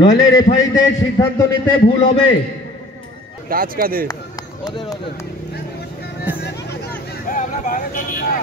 নইলে রেফারিদের সিদ্ধান্ত নিতে ভুল হবে। টাচ কাদের ওদের ওদের আমরা বাইরে চলুন না,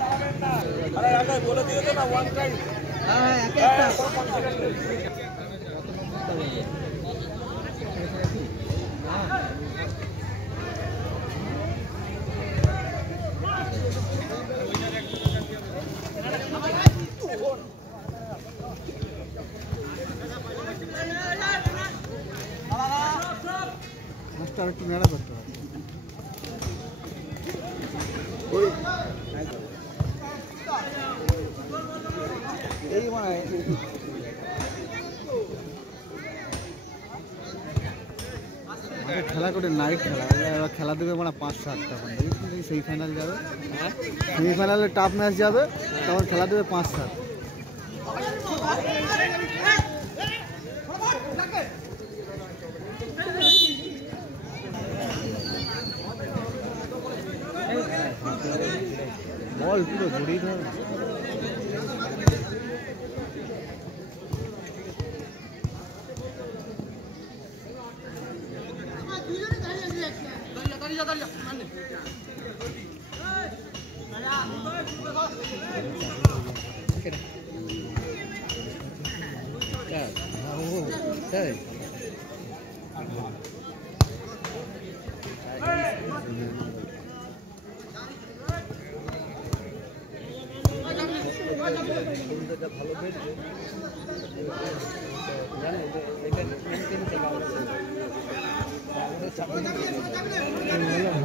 দাঁড়াবেন না। আরে রাখা বলে দিও তো না ওয়ান টাইম। হ্যাঁ এক একটা কোনো কনফিডেন্স নেই। একটু মেলা করতে হবে। এই মানে খেলা করে নাইট খেলা, খেলা দেবে মানে 5-7 তখন সেই ফাইনাল যাবে, সেমিফাইনালে টাফ ম্যাচ যাবে, তখন খেলা দেবে 5-7। বল পুরো জড়িয়ে ধরে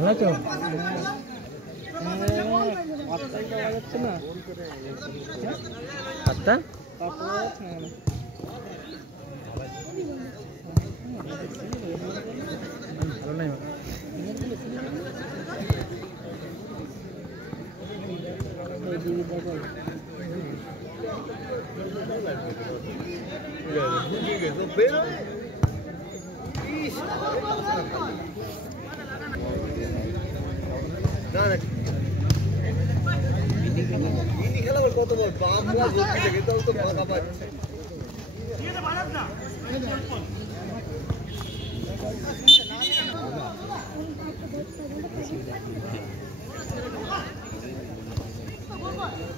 ভালো তো বাজাচ্ছে না আটটা ভালো নাই কত বল বাবা বলতে থেকে তো ফাঁকা পাচ্ছে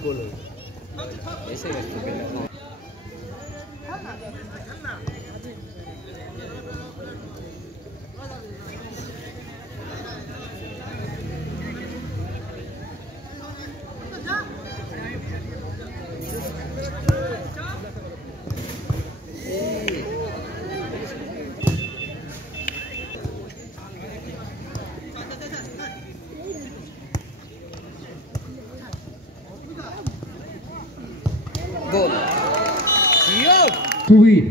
বলো এসে গেছে গোল সুবীর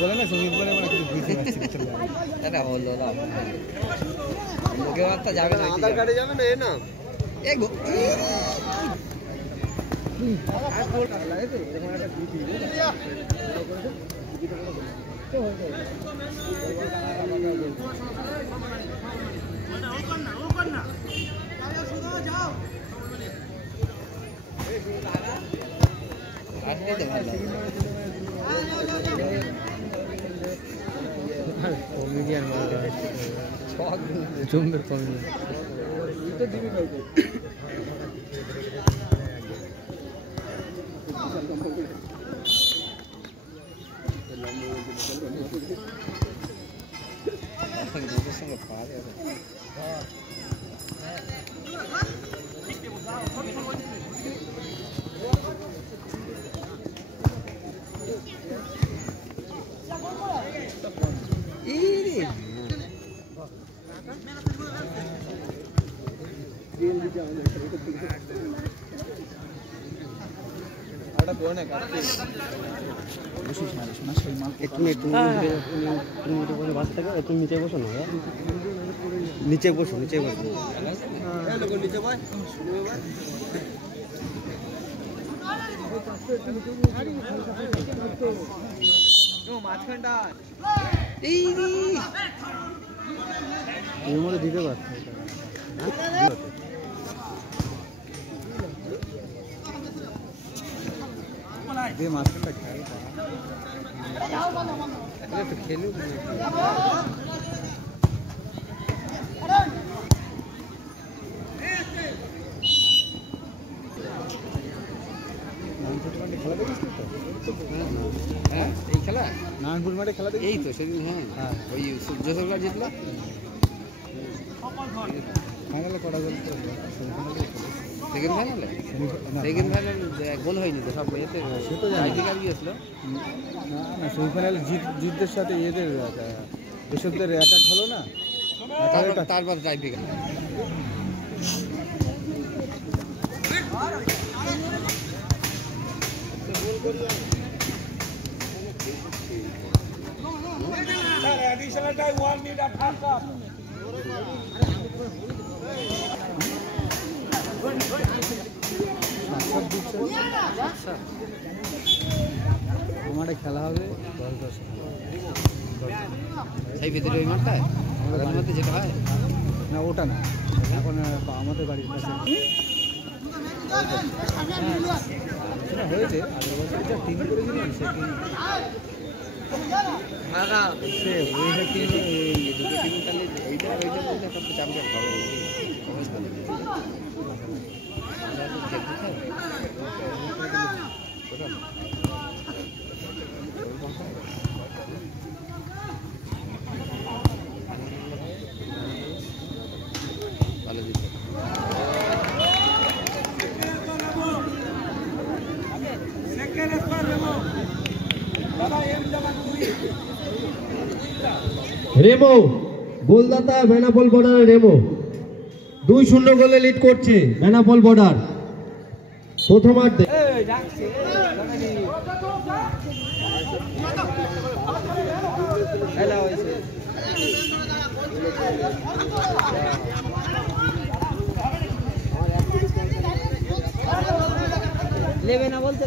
বলে না, সঙ্গীত বলে মানে কিছু বুঝতে পারছি না। এটা হলো না লোকে রাস্তা যাবে না, আধার কার্ডে যাবে না, এ না এই গো আর গোল লাগে তো এরকম একটা বিট দিই না যাও আসলে তো ভালো কমেডিয়ান মারা জম্বের কমেডিয়ান এটা দিবি ভাই লোকের সঙ্গে পাওয়া যাবে নিচে বসো না, নিচে বসো, নিচে বসো মাঝখানটা এর মধ্যে দিতে পারছে দিয়ে মাঝখানটা খেয়াল তো খেলুক হ্যাঁ এই খেলা নারায়ণপুর মাঠে খেলা দেখি এই তো সেদিন হ্যাঁ ওই জোসেফরা জিতলো ফাইনালে কটা গোল সেকেন্ড ফাইনালে সেকেন্ড ফাইনাল গোল হয়নি তো সব এতে সে তো জানি আইপিএল গিয়েছিল না সেমিফাইনালে যুদ্ধের সাথে এদের এসবদের অ্যাটাক হলো না তারপর IPL additional time 1 minute at half time আমাদের খেলা হবে 10-10 সেই ভিতরে ওই মাঠটায় আমাদের মধ্যে যেটা হয় না ওটা না এখন আমাদের বাড়ির পাশে হয়েছে আগের বছর যা টিম করেছিলেন সে টিম সে ওই টিম দুটো টিম তাহলে এইটা ওইটা বলতে একটা চ্যাম্পিয়ন হবে ভালো দিচ্ছে রেমো গোলদাতা বেনাপোল বর্ডার রেমো 2-0 গোলে লিড করছে বেনাপোল বর্ডার প্রথমার্ধে लेवे ना बोलते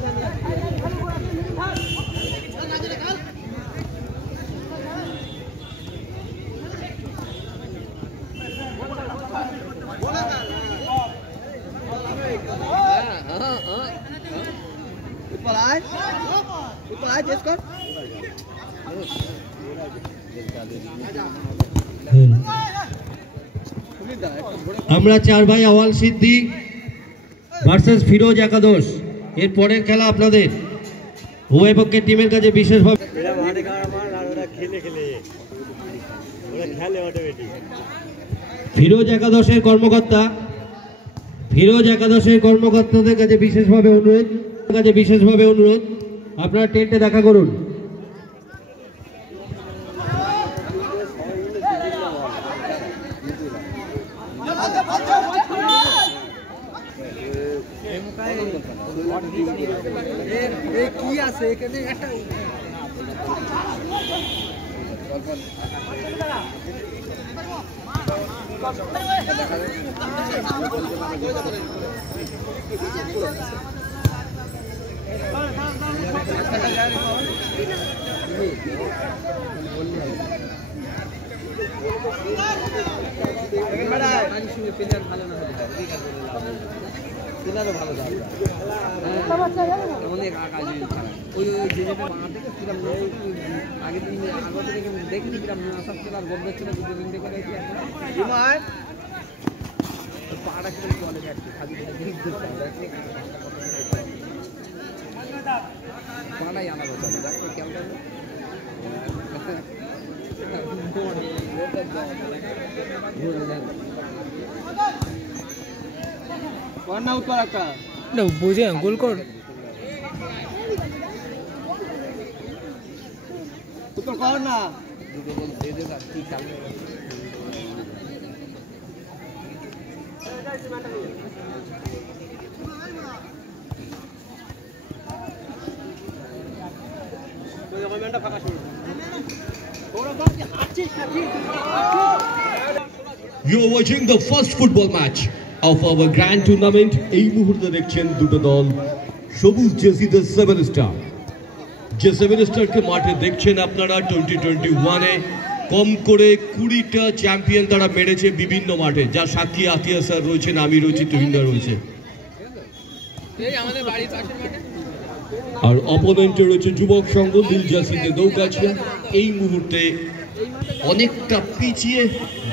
ऊपर आए चेस कर আমরা চার ভাই আওয়াল সিদ্দি ভার্সেস ফিরোজ একাদশ এর পরের খেলা আপনাদের উভয় পক্ষের টিমের কাছে বিশেষভাবে ফিরোজ একাদশের কর্মকর্তাদের কাছে বিশেষভাবে অনুরোধ আপনারা টেন্টে দেখা করুন। কি আছে এখানে একটা বুঝে গোল কর না দুটো গোল দিয়ে দে কি খেলবে You are watching the first football match of our grand tournament. এই মুহূর্তে দেখছেন দুটো দল সবুজ জার্সিতে 7 স্টার যে 7 স্টারকে মাঠে দেখছেন আপনারা 2021 এ কম করে 20টা চ্যাম্পিয়ন তারা মেরেছে বিভিন্ন মাঠে, যা সাক্ষী আতিয়া স্যার রয়েছেন, আমি রয়েছি, তুহিনদা রয়েছে। এই আমাদের বাড়ির পাশের মাঠে আর অপোনেন্টে রয়েছে যুবক সংঘ দিলজাসিতে দৌগাছিয়া। এই মুহূর্তে অনেকটা পিছিয়ে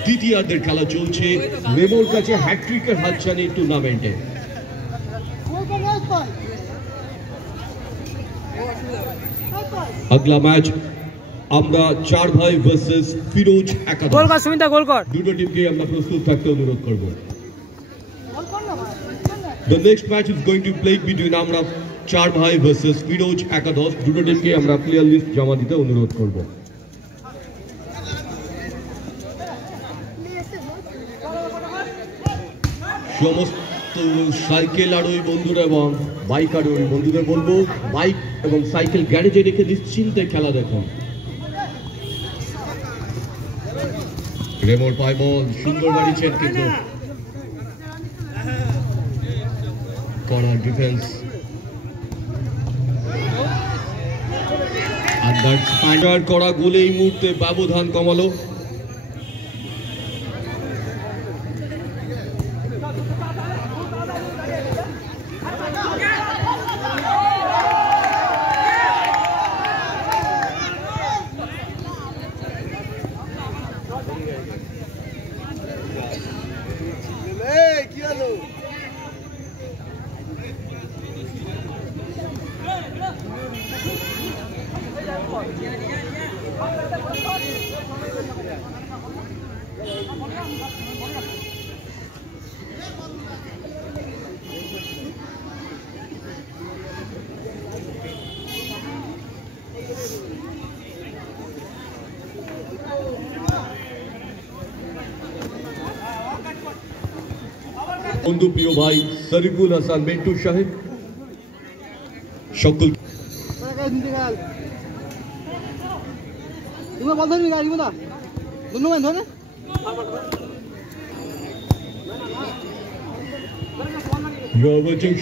দ্বিতীয়ার্ধের খেলা চলছে মেমোর কাছে হ্যাট্রিকের হাতছানি টুর্নামেন্টে। আগলা ম্যাচ আমরা চার ভাই ভার্সেস ফিরোজ একাদশ। দুটো টিমকে আমরা প্রস্তুত থাকতে অনুরোধ করব। The next match is going to play between আমরা চার ভাই ভার্সেস ফিরোজ একাদশ। দুটো টিমকে আমরা প্লেয়ার লিস্ট জমা দিতে অনুরোধ করব। সমস্ত সাইকেল আরোহী বন্ধুরা এবং বাইক আরোহী বন্ধুদের বলবো বাইক এবং সাইকেল গ্যারেজে রেখে নিশ্চিন্তে খেলা দেখুন। রেমোর পায় বল, সুন্দর বাড়িছেন কিন্তু কড়া ডিফেন্স। আর করা গোলে এই মুহূর্তে ব্যবধান কমালো। বন্ধু প্রিয় ভাই শরীফুল হাসান মিন্টু সাহেব সকল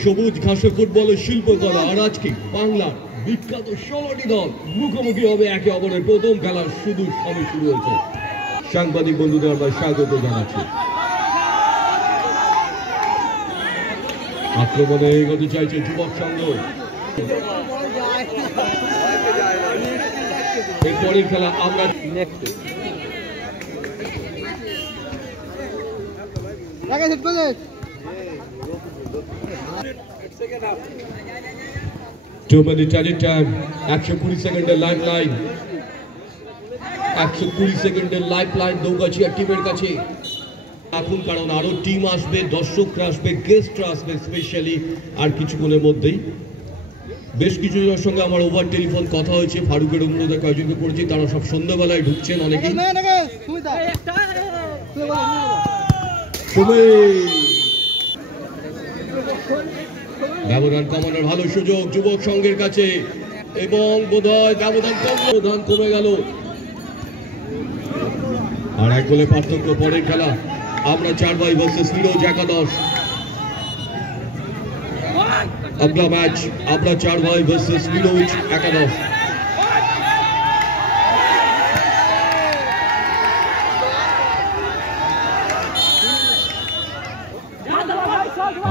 সবুজ ঘাসে ফুটবলের শিল্পকলা। আর আজকে বাংলার বিখ্যাত 16টি দল মুখোমুখি হবে একে অপরের প্রথম খেলার শুধু সবে শুরু হয়েছে। সাংবাদিক বন্ধুদের আমরা স্বাগত জানাচ্ছি। আক্রমণে এগোতে চাইছে যুবক সংঘ। এরপরের খেলা আমরা Too many time 120 সেকেন্ডের লাইফ লাইন 120 সেকেন্ডের লাইফ লাইন দৌগাছিয়া টিমের কাছে এখন, কারণ আরো টিম আসবে, দর্শকরা আসবে, গেস্টরা আসবে স্পেশালি আর কিছুক্ষণের মধ্যেই। বেশ কিছু জনের সঙ্গে আমার ওভার টেলিফোন কথা হয়েছে, ফারুকের অনুরোধে কয়েকজনকে করেছি, তারা সব সন্ধ্যাবেলায় ঢুকছেন অনেকেই। ব্যবধান কমানোর ভালো সুযোগ যুবক সংঘের কাছে এবং বোধহয় ব্যবধান কমে গেল। আর এক গোলে পার্থক্য পরের খেলা আমরা চার ভাই ভার্সেস ফিরোজ একাদশ। আগলা ম্যাচ আমরা চার ভাই ভার্সেস ফিরোজ একাদশ।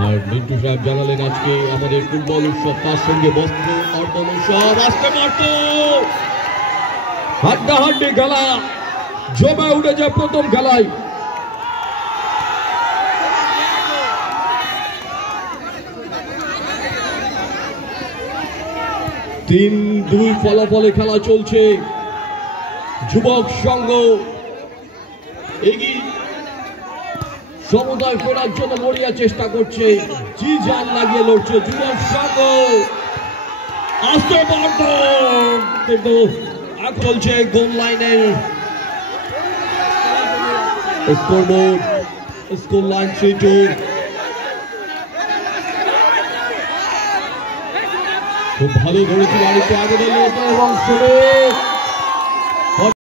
আর মিন্টু সাহেব জানালেন আজকে আমাদের ফুটবল উৎসব, তার সঙ্গে বস্ত্র অর্পণ উৎসব আসতে পারত। হাড্ডাহাড্ডি খেলা জমে উঠেছে প্রথম খেলায়। 3-2 ফলাফলে খেলা চলছে। যুবক সংঘ এগিয়ে সমুদায় ফেরার জন্য মরিয়া চেষ্টা করছে, জি জান লাগিয়ে লড়ছে যুবক সংঘ। আসতে পারত কিন্তু চলছে গোল লাইনের স্কোরবোর্ড, স্কোর লাইন 3-2। খুব ভালো ধরেছিল আরেকটু আগে এবং